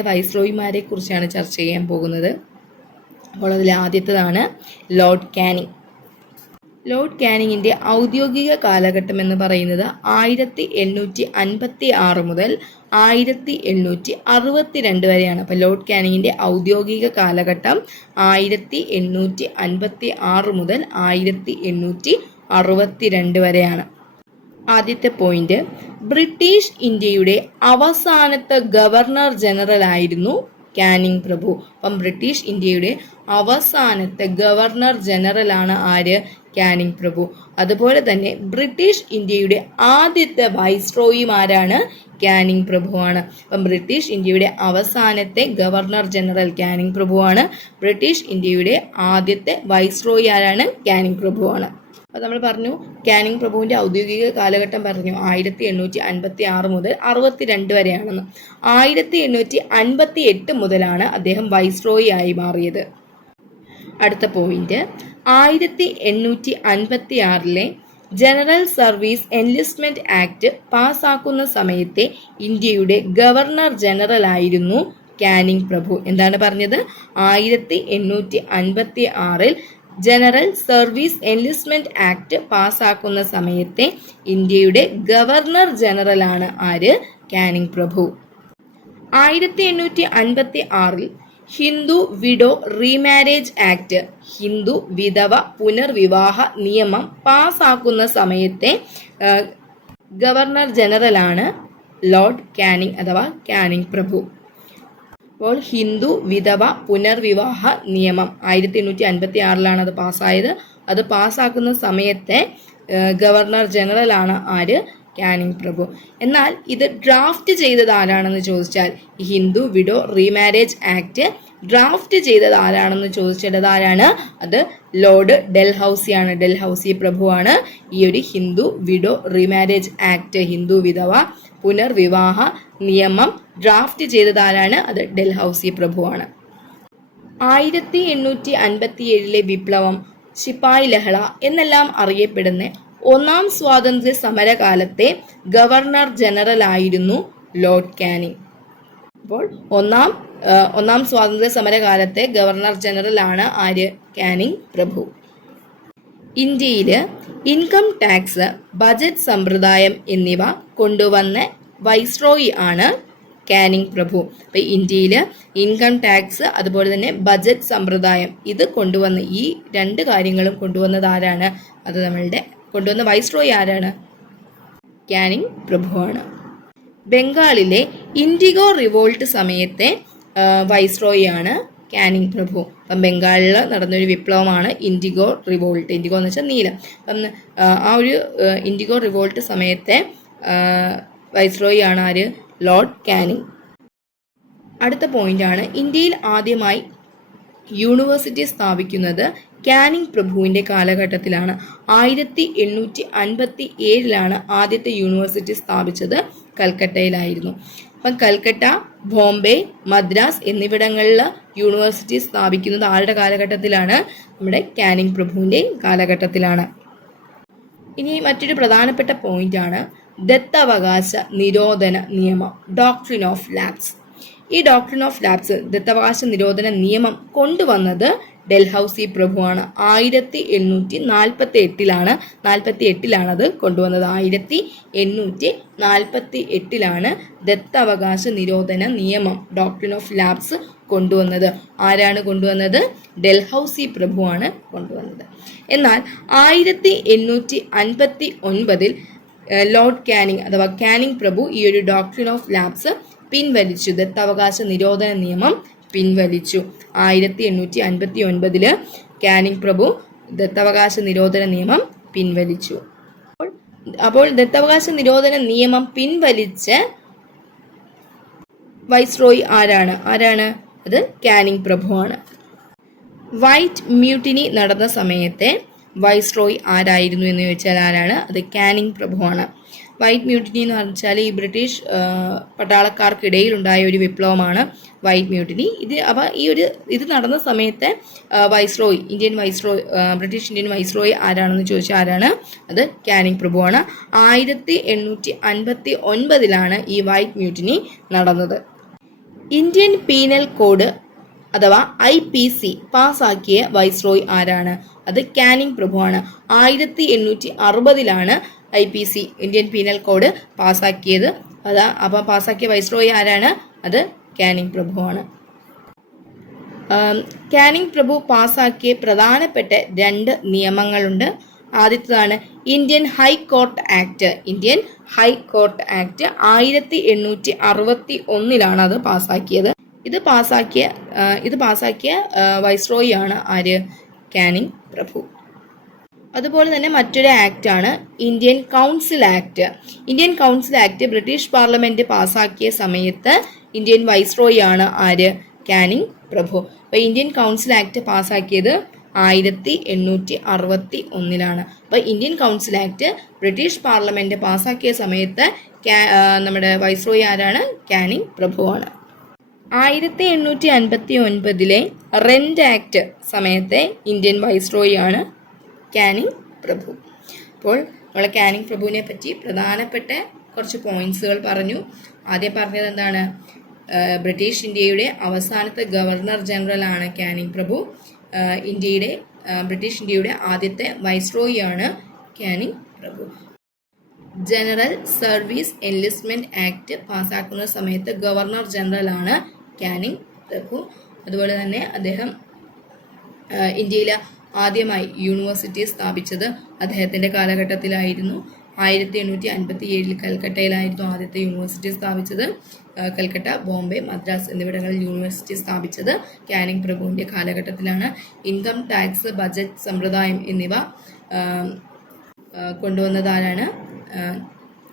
ആദ്യത്തെ വൈസ്രോയിമാരെ കുറിച്ചാണ് ചർച്ച ചെയ്യാൻ പോകുന്നത്. അപ്പോൾ അതിൽ ആദ്യത്തേതാണ് ലോർഡ് കാനിങ്. ലോർഡ് കാനിങ്ങിന്റെ ഔദ്യോഗിക കാലഘട്ടം എന്ന് പറയുന്നത് ആയിരത്തി എണ്ണൂറ്റി അൻപത്തി ആറ് മുതൽ ആയിരത്തി എണ്ണൂറ്റി അറുപത്തിരണ്ട് വരെയാണ്. അപ്പോൾ ലോർഡ് കാനിങ്ങിന്റെ ഔദ്യോഗിക കാലഘട്ടം ആയിരത്തി എണ്ണൂറ്റി അൻപത്തി ആറ് മുതൽ ആയിരത്തി എണ്ണൂറ്റി അറുപത്തിരണ്ട് വരെയാണ്. ആദ്യത്തെ പോയിന്റ് ബ്രിട്ടീഷ് ഇന്ത്യയുടെ അവസാനത്തെ ഗവർണർ ജനറൽ ആയിരുന്നു കാനിങ് പ്രഭു. അപ്പം ബ്രിട്ടീഷ് ഇന്ത്യയുടെ അവസാനത്തെ ഗവർണർ ജനറൽ ആണ് ആര്? കാനിങ് പ്രഭു. അതുപോലെ തന്നെ ബ്രിട്ടീഷ് ഇന്ത്യയുടെ ആദ്യത്തെ വൈസ്രോയിമാരാണ് കാനിങ് പ്രഭുവാണ് അപ്പം ബ്രിട്ടീഷ് ഇന്ത്യയുടെ അവസാനത്തെ ഗവർണർ ജനറൽ കാനിങ് പ്രഭുവാണ് ബ്രിട്ടീഷ് ഇന്ത്യയുടെ ആദ്യത്തെ വൈസ്രോയി ആരാണ്? കാനിങ് പ്രഭുവാണ് അപ്പോൾ നമ്മൾ പറഞ്ഞു കാനിങ് പ്രഭുവിന്റെ ഔദ്യോഗിക കാലഘട്ടം പറഞ്ഞു ആയിരത്തി എണ്ണൂറ്റി അൻപത്തി ആറ് മുതൽ അറുപത്തിരണ്ട് വരെയാണെന്ന്. ആയിരത്തി എണ്ണൂറ്റി അൻപത്തി എട്ട് മുതലാണ് അദ്ദേഹം വൈസ്രോയി ആയി മാറിയത്. അടുത്ത പോയിന്റ് ആയിരത്തി എണ്ണൂറ്റി അൻപത്തി ആറിലെ ജനറൽ സർവീസ് എൻലിസ്റ്റ്മെന്റ് ആക്ട് പാസ്സാക്കുന്ന സമയത്തെ ഇന്ത്യയുടെ ഗവർണർ ജനറൽ ആയിരുന്നു കാനിങ് പ്രഭു. എന്താണ് പറഞ്ഞത്? ആയിരത്തി എണ്ണൂറ്റി അൻപത്തി ആറിൽ ജനറൽ സർവീസ് എൻലിസ്റ്റ്മെന്റ് ആക്ട് പാസ്സാക്കുന്ന സമയത്തെ ഇന്ത്യയുടെ ഗവർണർ ജനറലാണ് ആര്? കാനിങ് പ്രഭു. ആയിരത്തി എണ്ണൂറ്റി അൻപത്തി ആറിൽ Hindu widow remarriage act Hindu വിധവ പുനർവിവാഹ നിയമം പാസ്സാക്കുന്ന സമയത്തെ ഗവർണർ ഗവർണർ ജനറലാണ് ലോർഡ് കാനിങ് അഥവാ കാനിങ് പ്രഭു. അപ്പോൾ ഹിന്ദു വിധവ പുനർവിവാഹ നിയമം ആയിരത്തി എണ്ണൂറ്റി അൻപത്തി ആറിലാണ് അത് പാസ്സായത്. അത് പാസ്സാക്കുന്ന സമയത്തെ ഗവർണർ ജനറൽ ആണ് ആര്? കാനിങ് പ്രഭു. എന്നാൽ ഇത് ഡ്രാഫ്റ്റ് ചെയ്തത് ആരാണെന്ന് ചോദിച്ചാൽ Hindu widow remarriage act draft ചെയ്തത് ആരാണെന്ന് ചോദിച്ചത് ആരാണ്? അത് ലോർഡ് ഡെൽഹൌസിയാണ്. ഡെൽഹൌസി പ്രഭുവാണ്. ഈ ഒരു Hindu widow remarriage act Hindu വിധവ പുനർവിവാഹ നിയമം ഡ്രാഫ്റ്റ് ചെയ്തത് ആരാണ്? അത് ഡെൽഹൌസി പ്രഭുവാണ്. ആയിരത്തി എണ്ണൂറ്റി അൻപത്തി ഏഴിലെ വിപ്ലവം ശിപ്പായി ലഹള എന്നെല്ലാം അറിയപ്പെടുന്ന ഒന്നാം സ്വാതന്ത്ര്യ സമരകാലത്തെ ഗവർണർ ജനറൽ ആയിരുന്നു ലോർഡ് കാനിങ് അപ്പോൾ ഒന്നാം ഒന്നാം സ്വാതന്ത്ര്യ സമരകാലത്തെ ഗവർണർ ജനറൽ ആണ് ആര് കാനിങ് പ്രഭു. ഇന്ത്യയിൽ ഇൻകം ടാക്സ് ബജറ്റ് സമ്പ്രദായം എന്നിവ കൊണ്ടുവന്ന വൈസ്രോയി ആണ് കാനിങ് പ്രഭു. അപ്പൊ ഇന്ത്യയിൽ ഇൻകം ടാക്സ് അതുപോലെ തന്നെ ബജറ്റ് സമ്പ്രദായം ഇത് കൊണ്ടുവന്ന ഈ രണ്ട് കാര്യങ്ങളും കൊണ്ടുവന്നത് ആരാണ്? അത് നമ്മളുടെ കൊണ്ടുവന്ന വൈസ്രോയി ആരാണ്? കാനിങ് ആണ്. ബംഗാളിലെ ഇൻഡിഗോ റിവോൾട്ട് സമയത്തെ വൈസ്രോയി ആണ് കാനിങ് പ്രഭു അപ്പം ബംഗാളിൽ നടന്നൊരു വിപ്ലവമാണ് ഇൻഡിഗോ റിവോൾട്ട് ഇൻഡിഗോ എന്ന് വെച്ചാൽ നീല. അപ്പം ആ, ഒരു ഇൻഡിഗോ റിവോൾട്ട് സമയത്തെ വൈസ്രോയി ആണ് ആര്? ലോർഡ് കാനിങ് അടുത്ത പോയിന്റ് ആണ്. ഇന്ത്യയിൽ ആദ്യമായി യൂണിവേഴ്സിറ്റി സ്ഥാപിക്കുന്നത് കാനിങ് പ്രഭുവിന്റെ കാലഘട്ടത്തിലാണ്. ആയിരത്തി എണ്ണൂറ്റി അൻപത്തി ഏഴിലാണ് ആദ്യത്തെ യൂണിവേഴ്സിറ്റി സ്ഥാപിച്ചത്. കൽക്കട്ടയിലായിരുന്നു. അപ്പം കൽക്കട്ട ബോംബെ മദ്രാസ് എന്നിവിടങ്ങളിൽ യൂണിവേഴ്സിറ്റി സ്ഥാപിക്കുന്നത് ആരുടെ കാലഘട്ടത്തിലാണ്? നമ്മുടെ കാനിങ് പ്രഭുവിന്റെ കാലഘട്ടത്തിലാണ്. ഇനി മറ്റൊരു പ്രധാനപ്പെട്ട പോയിന്റ് ആണ് ദത്തവകാശ നിരോധന നിയമം ഡോക്ട്രിൻ ഓഫ് ലാബ്സ് ഈ ഡോക്ട്രിൻ ഓഫ് ലാബ്സ് ദത്തവകാശ നിരോധന നിയമം കൊണ്ടുവന്നത് ഡൽഹൌസി പ്രഭുവാണ്. ആയിരത്തി എണ്ണൂറ്റി നാൽപ്പത്തി എട്ടിലാണ് നാൽപ്പത്തി എട്ടിലാണ് അത് കൊണ്ടുവന്നത്. ആയിരത്തി എണ്ണൂറ്റി നാൽപ്പത്തി എട്ടിലാണ് ദത്തവകാശ നിരോധന നിയമം ഡോക്ട്രിൻ ഓഫ് ലാബ്സ് കൊണ്ടുവന്നത്. ആരാണ് കൊണ്ടുവന്നത്? ഡൽഹൌസി പ്രഭുവാണ് കൊണ്ടുവന്നത്. എന്നാൽ ആയിരത്തി എണ്ണൂറ്റി അൻപത്തി ഒൻപതിൽ ലോർഡ് കാനിങ് അഥവാ കാനിങ് പ്രഭു ഈ ഒരു ഡോക്ട്രിൻ ഓഫ് ലാബ്സ് പിൻവലിച്ചു. ദത്തവകാശ നിരോധന നിയമം പിൻവലിച്ചു. ആയിരത്തി എണ്ണൂറ്റി അൻപത്തി ഒൻപതിൽ കാനിങ് പ്രഭു ദത്തവകാശ നിരോധന നിയമം പിൻവലിച്ചു. അപ്പോൾ- ദത്തവകാശ നിരോധന നിയമം പിൻവലിച്ച് വൈസ്രോയി ആരാണ്? ആരാണ്? അത് കാനിങ് പ്രഭുവാണ്. വൈറ്റ് മ്യൂട്ടിനി നടന്ന സമയത്തെ വൈസ്രോയ് ആരായിരുന്നു എന്ന് ചോദിച്ചാൽ ആരാണ്? അത് കാനിങ് പ്രഭുവാണ്. വൈറ്റ് മ്യൂട്ടിനി എന്ന് പറഞ്ഞാൽ ഈ ബ്രിട്ടീഷ് പട്ടാളക്കാർക്കിടയിലുണ്ടായ ഒരു വിപ്ലവമാണ് വൈറ്റ് മ്യൂട്ടിനി. ഇത് അപ്പോൾ ഈ ഒരു ഇത് നടന്ന സമയത്തെ viceroy Indian viceroy British Indian viceroy ആരാണെന്ന് ചോദിച്ചാൽ ആരാണ്? അത് കാനിങ് പ്രഭുവാണ്. ആയിരത്തി എണ്ണൂറ്റി അൻപത്തി ഒൻപതിലാണ് ഈ വൈറ്റ് മ്യൂട്ടിനി നടന്നത്. ഇന്ത്യൻ പീനൽ കോഡ് അഥവാ ഐ പി സി പാസാക്കിയ വൈസ്രോയ് ആരാണ്? അത് കാനിങ് പ്രഭുവാണ്. ആയിരത്തി എണ്ണൂറ്റി അറുപതിലാണ് I P C Indian penal code പാസാക്കിയത്. അതാ അപ്പം പാസാക്കിയ വൈസ്രോയി ആരാണ്? അത് കാനിങ് പ്രഭുവാണ്. കാനിങ് പ്രഭു പാസാക്കിയ പ്രധാനപ്പെട്ട രണ്ട് നിയമങ്ങളുണ്ട്. ആദ്യത്തേതാണ് Indian high court act. Indian high court act ആയിരത്തി എണ്ണൂറ്റി അറുപത്തി ഒന്നിലാണ് അത് പാസാക്കിയത്. ഇത് പാസാക്കിയ ഇത് പാസാക്കിയ ആ, വൈസ്രോയി ആണ് ആര്? കാനിങ് പ്രഭു. അതുപോലെ തന്നെ മറ്റൊരു ആക്ട് ആണ് Indian council act Indian council act British parliament പാസാക്കിയ സമയത്ത് ഇന്ത്യൻ വൈസ്രോയി ആണ് ആര്? കാനിങ് പ്രഭു അപ്പൊ ഇന്ത്യൻ കൗൺസിൽ ആക്ട് പാസാക്കിയത് ആയിരത്തി എണ്ണൂറ്റി അറുപത്തി ഒന്നിലാണ്. അപ്പൊ Indian council act British parliament പാസാക്കിയ സമയത്ത് നമ്മുടെ വൈസ്രോയി ആരാണ്? കാനിങ് പ്രഭുവാണ് ആയിരത്തി എണ്ണൂറ്റി അൻപത്തി ഒൻപതിലെ റെന്റ് ആക്ട് സമയത്തെ ഇന്ത്യൻ വൈസ്രോയി ആണ് കാനിങ് പ്രഭു അപ്പോൾ നമ്മൾ കാനിങ് പ്രഭുവിനെ പറ്റി പ്രധാനപ്പെട്ട കുറച്ച് പോയിന്റ്സുകൾ പറഞ്ഞു. ആദ്യം പറഞ്ഞത് എന്താണ്? ബ്രിട്ടീഷ് ഇന്ത്യയുടെ അവസാനത്തെ ഗവർണർ ജനറൽ ആണ് കാനിങ് പ്രഭു ഇന്ത്യയുടെ ബ്രിട്ടീഷ് ഇന്ത്യയുടെ ആദ്യത്തെ വൈസ്രോയി ആണ് കാനിങ് പ്രഭു ജനറൽ സർവീസ് എൻലിസ്റ്റ്മെന്റ് ആക്ട് പാസ്സാക്കുന്ന സമയത്ത് ഗവർണർ ജനറൽ ആണ് കാനിങ് പ്രഭു അതുപോലെ തന്നെ അദ്ദേഹം ആഹ് ഇന്ത്യയിൽ ആദ്യമായി യൂണിവേഴ്സിറ്റി സ്ഥാപിച്ചത് അദ്ദേഹത്തിന്റെ കാലഘട്ടത്തിലായിരുന്നു. ആയിരത്തി എണ്ണൂറ്റി അൻപത്തി ഏഴിൽ കൽക്കട്ടയിലായിരുന്നു ആദ്യത്തെ യൂണിവേഴ്സിറ്റി സ്ഥാപിച്ചത്. കൽക്കട്ട ബോംബെ മദ്രാസ് എന്നിവിടങ്ങളിൽ യൂണിവേഴ്സിറ്റി സ്ഥാപിച്ചത് കാനിങ് പ്രഭുവിന്റെ കാലഘട്ടത്തിലാണ്. ഇൻകം ടാക്സ് ബജറ്റ് സമ്പ്രദായം എന്നിവ കൊണ്ടുവന്നതാരാണ്?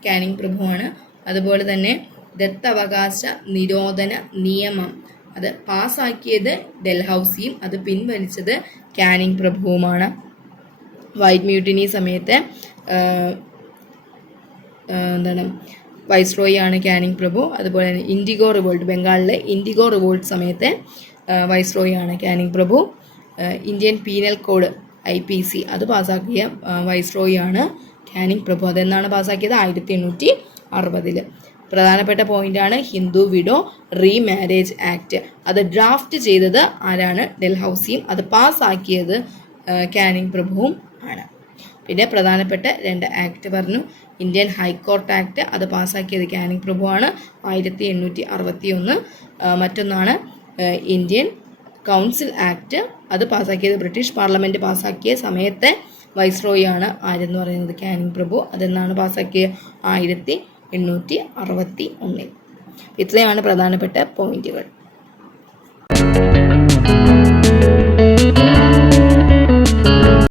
കാനിങ് പ്രഭുവാണ്. അതുപോലെ തന്നെ ദത്തവകാശ നിരോധന നിയമം അത് പാസ്സാക്കിയത് ഡൽഹൌസിയും അത് പിൻവലിച്ചത് കാനിങ് പ്രഭുവുമാണ്. വൈറ്റ് മ്യൂട്ടിനി സമയത്തെ എന്താണ് വൈസ്രോയി ആണ് കാനിങ് പ്രഭു. അതുപോലെ തന്നെ ഇൻഡിഗോ റിവോൾട്ട് ബംഗാളിലെ ഇൻഡിഗോ റിവോൾട്ട് സമയത്തെ വൈസ്രോയി ആണ് Canning Prabhu. Indian penal code I P C അത് പാസ്സാക്കിയ വൈസ്രോയി ആണ് കാനിങ് പ്രഭു. അതെന്നാണ് പാസ്സാക്കിയത്? ആയിരത്തി എണ്ണൂറ്റി അറുപതിൽ പ്രധാനപ്പെട്ട പോയിന്റാണ് ഹിന്ദു വിഡോ റീമാരേജ് ആക്ട്. അത് ഡ്രാഫ്റ്റ് ചെയ്തത് ആരാണ്? ഡൽഹൌസിയും. അത് പാസ്സാക്കിയത് കാനിങ് പ്രഭുവും ആണ്. പിന്നെ പ്രധാനപ്പെട്ട രണ്ട് ആക്ട് പറഞ്ഞു. ഇന്ത്യൻ ഹൈക്കോർട്ട് ആക്ട് അത് പാസ്സാക്കിയത് കാനിങ് പ്രഭുവാണ്. ആയിരത്തി എണ്ണൂറ്റി അറുപത്തി ഒന്ന് മറ്റൊന്നാണ് ഇന്ത്യൻ കൗൺസിൽ ആക്ട്. അത് പാസ്സാക്കിയത് ബ്രിട്ടീഷ് പാർലമെന്റ് പാസ്സാക്കിയ സമയത്തെ വൈസ്രോയി ആണ് ആരെന്ന് പറയുന്നത്? കാനിങ് പ്രഭു. അതെന്നാണ് പാസ്സാക്കിയത്? ആയിരത്തി എണ്ണൂറ്റി അറുപത്തി ഒന്നിൽ. ഇത്രയാണ് പ്രധാനപ്പെട്ട പോയിന്റുകൾ.